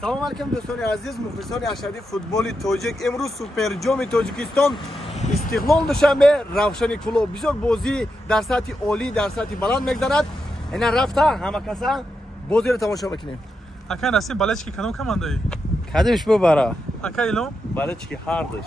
سلام علیکم دوستان عزیز، مخلصان اشدی فوتبال تاجیک. امروز سوپر جام تاجیکستان استقلال دوشنبه روشن کلوب بسیار بازی در سطح عالی در سطح بلند میگذرد. اینا رفته همه کسا بازی رو تماشا بکنیم. اکا نسیم بالچکی کنم کمانده کدش ببره اکا ایلو بالچکی هاردش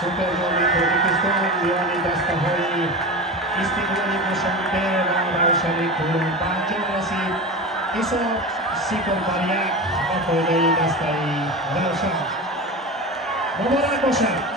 سوپر جام تاجیکستان میان دسته‌های استقلال دوشنبه و روشن کلوب به انجام رسید. حساب 0-1 به فایده دسته روشن. مبارک باشد.